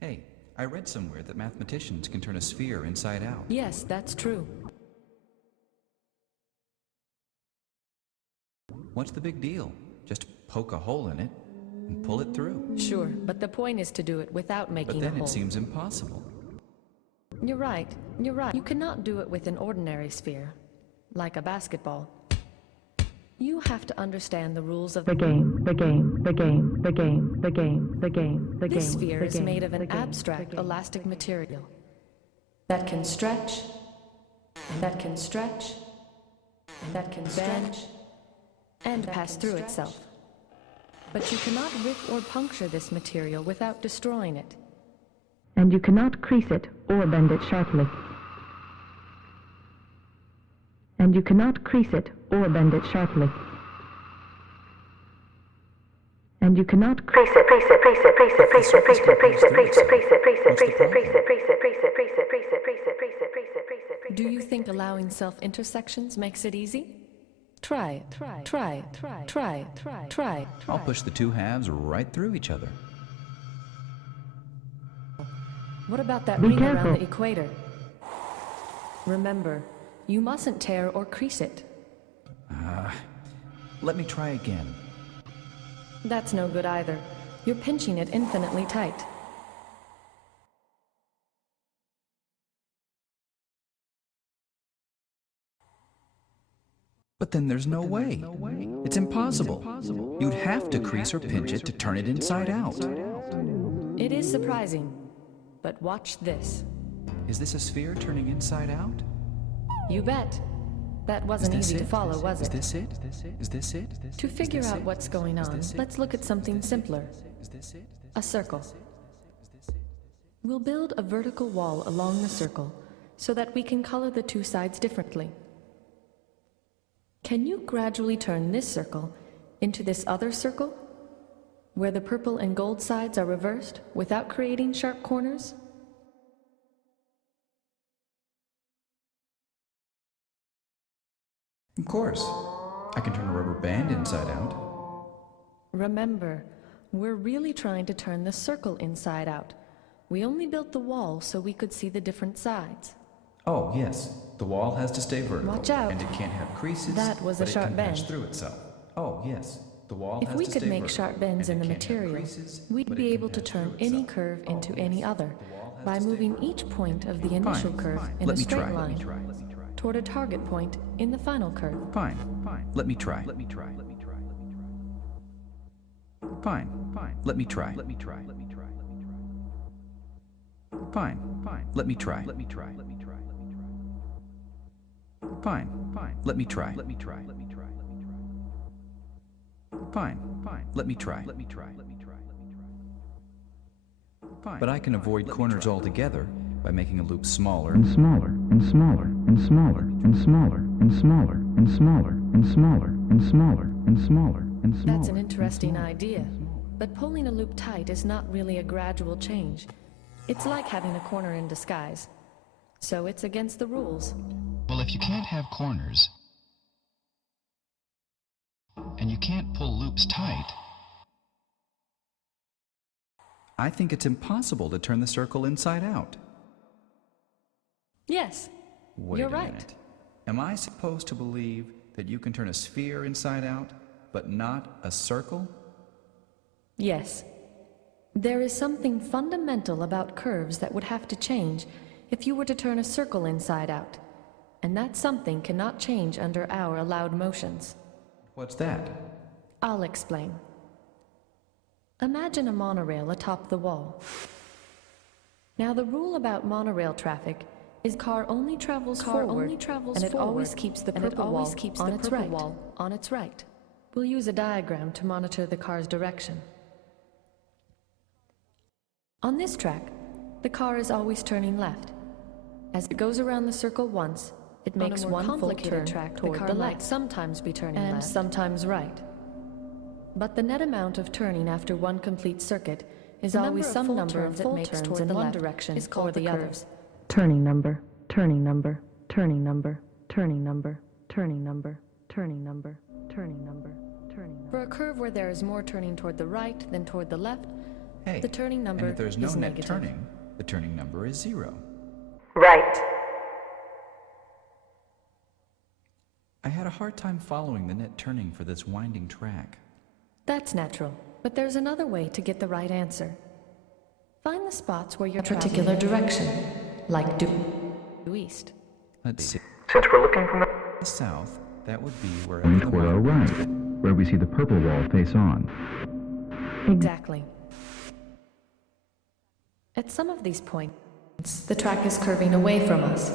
Hey, I read somewhere that mathematicians can turn a sphere inside out. Yes, that's true. What's the big deal? Just poke a hole in it and pull it through. Sure, but the point is to do it without making But then a hole. it seems impossible. You're right. You cannot do it with an ordinary sphere, like a basketball. You have to understand the rules of The game. This sphere is made of an abstract elastic material that can stretch, and that can stretch, and that can bend, and pass through itself. But you cannot rip or puncture this material without destroying it. And you cannot crease it or bend it sharply. And you cannot crease it or bend it sharply. And you cannot crease it. Do you think allowing self-intersections makes it easy? Try it. I'll push the two halves right through each other. What about that Be ring careful. around the equator? Remember, you mustn't tear or crease it. Let me try again. That's no good either. You're pinching it infinitely tight. But then there's no way. It's impossible. You'd have to crease or pinch it to turn it inside out. It is surprising, but watch this. Is this a sphere turning inside out? You bet. That wasn't easy to follow, was Is it? this it? Is this it? To figure out what's going on, this it? let's look at something simpler. Is this it? A circle. We'll build a vertical wall along the circle so that we can color the two sides differently. Can you gradually turn this circle into this other circle, where the purple and gold sides are reversed without creating sharp corners? Of course. I can turn a rubber band inside out. Remember, we're really trying to turn the circle inside out. We only built the wall so we could see the different sides. Oh, yes. The wall has to stay vertical. Watch out. And it can't have creases. That was a but sharp it can pass bend. through itself. Oh, yes. The wall If has we to could stay make vertical, sharp bends and in the it can't have material, creases, we'd but be it able can to pass turn through any itself. curve Oh, into yes. any other The wall has by to stay moving vertical. each point of the initial curve in Let a me straight try. line toward a target point in the final curve. Fine. Let me try. Fine. Let me try. Fine. Let me try. Fine. Let me try. Fine. Let me try. But I can avoid corners altogether by making a loop smaller. And smaller, and smaller, and smaller, and smaller, and smaller, and smaller, and smaller, and smaller, and smaller, and smaller. That's an interesting idea, but pulling a loop tight is not really a gradual change. It's like having a corner in disguise. So it's against the rules. Well, if you can't have corners, and you can't pull loops tight, I think it's impossible to turn the circle inside out. Yes, Wait you're a right. minute. Am I supposed to believe that you can turn a sphere inside out, but not a circle? Yes. There is something fundamental about curves that would have to change if you were to turn a circle inside out. And that something cannot change under our allowed motions. What's that? I'll explain. Imagine a monorail atop the wall. Now the rule about monorail traffic is car only travels forward, and it always keeps the purple wall on its right. We'll use a diagram to monitor the car's direction. On this track, the car is always turning left. As it goes around the circle once, it makes one full turn toward the left. Might sometimes be turning and left, sometimes right. But the net amount of turning after one complete circuit is always some number of full turns toward the one direction is called the others. Turning number, turning number, turning number, turning number, turning number, turning number, turning number, turning number. For a curve where there is more turning toward the right than toward the left, Okay. The turning number and if there's no is net negative. turning, the turning number is 0. Right. I had a hard time following the net turning for this winding track. That's natural, but there's another way to get the right answer. Find the spots where you're traveling in a particular direction, like due east. Let's see. Since we're looking from The south, that would be wherever And the for our water right, where we see the purple wall face on. Exactly. At some of these points, the track is curving away from us.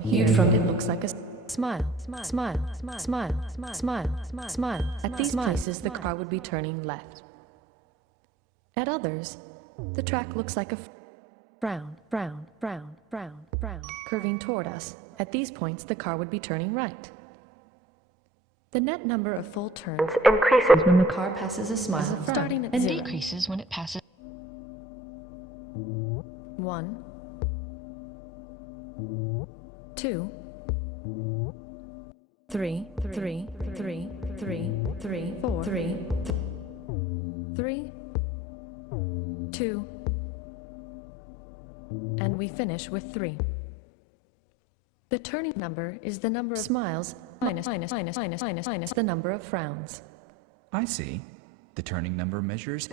Viewed from it looks like a smile, smile, smile, smile, smile. At these places, the car would be turning left. At others, the track looks like a frown, frown, frown, frown, frown, curving toward us. At these points, the car would be turning right. The net number of full turns increases when the car passes a smile, starting at and 0. decreases when it passes. 1, 2, 3, 3, 3, 3, 3, 4, 3, 3, 2, and we finish with 3. The turning number is the number of smiles minus the number of frowns. I see. The turning number measures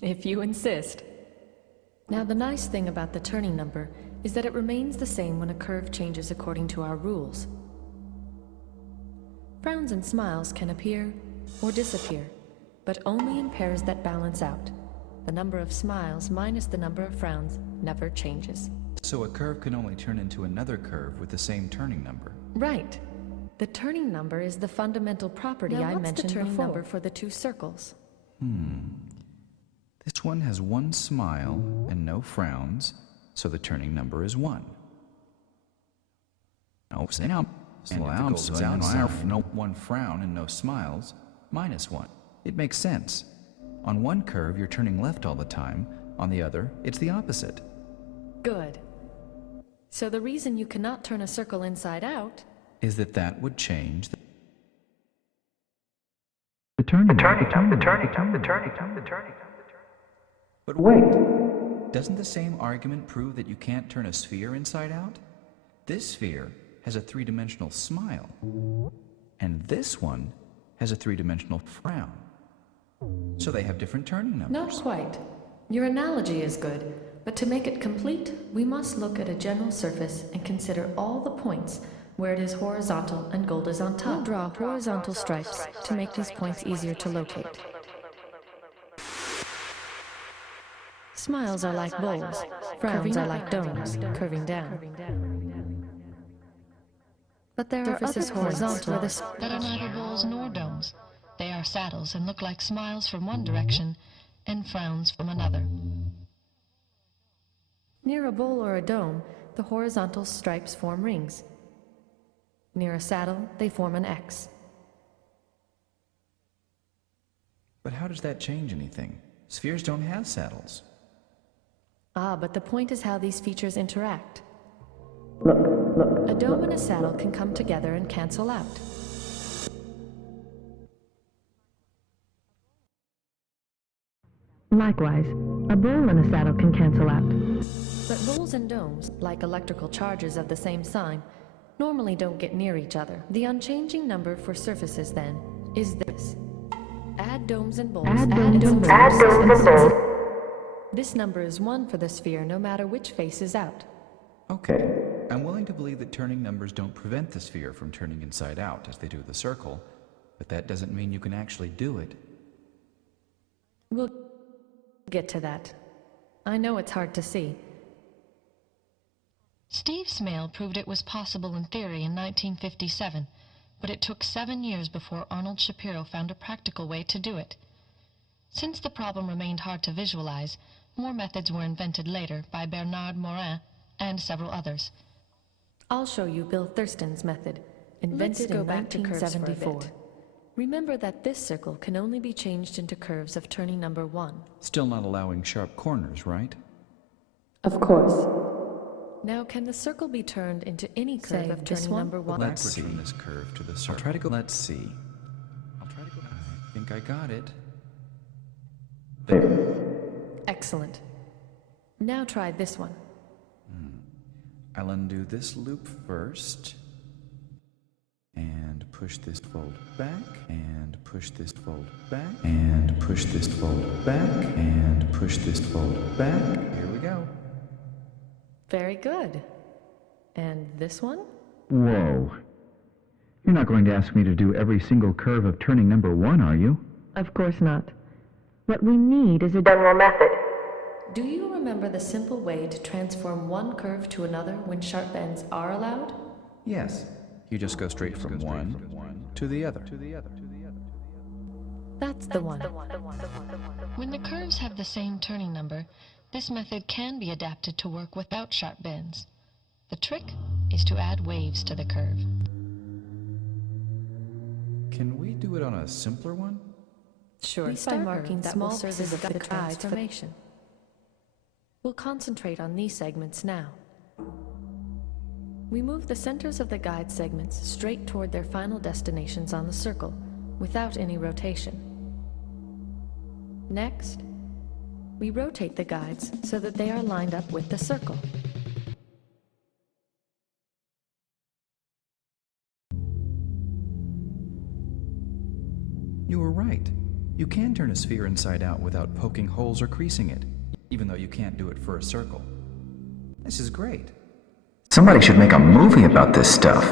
If you insist. Now, the nice thing about the turning number is that it remains the same when a curve changes according to our rules. Frowns and smiles can appear or disappear, but only in pairs that balance out. The number of smiles minus the number of frowns never changes. So a curve can only turn into another curve with the same turning number. Right. The turning number is the fundamental property I mentioned before. What's the turning number for the two circles? This one has one smile and no frowns, so the turning number is 1. And if it goes outside, no one frown and no smiles, -1. It makes sense. On one curve, you're turning left all the time. On the other, it's the opposite. Good. So the reason you cannot turn a circle inside out Is that would change the The turning But wait! Doesn't the same argument prove that you can't turn a sphere inside out? This sphere has a three-dimensional smile, and this one has a three-dimensional frown. So they have different turning numbers. Not quite. Your analogy is good, but to make it complete, we must look at a general surface and consider all the points where it is horizontal and gold is on top. We'll draw horizontal stripes to make these points easier to locate. Smiles are like bowls, frowns are like domes, curving down. But there are other horizontal That are neither bowls nor domes. They are saddles and look like smiles from one direction and frowns from another. Near a bowl or a dome, the horizontal stripes form rings. Near a saddle, they form an X. But how does that change anything? Spheres don't have saddles. Ah, but the point is how these features interact. Look. A dome and a saddle can come together and cancel out. Likewise, a bowl and a saddle can cancel out. But bowls and domes, like electrical charges of the same sign, normally don't get near each other. The unchanging number for surfaces, then, is this. Add domes and bowls. Add domes and bowls. This number is 1 for the sphere, no matter which face is out. Okay. I'm willing to believe that turning numbers don't prevent the sphere from turning inside out as they do the circle, but that doesn't mean you can actually do it. We'll get to that. I know it's hard to see. Steve Smale proved it was possible in theory in 1957, but it took 7 years before Arnold Shapiro found a practical way to do it. Since the problem remained hard to visualize, more methods were invented later by Bernard Morin and several others. I'll show you Bill Thurston's method, invented in 1974. Remember that this circle can only be changed into curves of turning number 1. Still not allowing sharp corners, right? Of course. Now, can the circle be turned into any curve of turning number 1? Let's see. This curve to the circle. Let's see. I think I got it. There. Excellent. Now try this one. I'll undo this loop first. And push this fold back. And push this fold back. And push this fold back. And push this fold back. Here we go. Very good. And this one? Whoa. You're not going to ask me to do every single curve of turning number 1, are you? Of course not. What we need is a... General method. Do you remember the simple way to transform one curve to another when sharp bends are allowed? Yes. You just go straight from one to the other. That's the one. When the curves have the same turning number, this method can be adapted to work without sharp bends. The trick is to add waves to the curve. Can we do it on a simpler one? Sure. We start marking small pieces of the transformation. We'll concentrate on these segments now. We move the centers of the guide segments straight toward their final destinations on the circle, without any rotation. Next, we rotate the guides so that they are lined up with the circle. You were right. You can turn a sphere inside out without poking holes or creasing it, even though you can't do it for a circle. This is great. Somebody should make a movie about this stuff.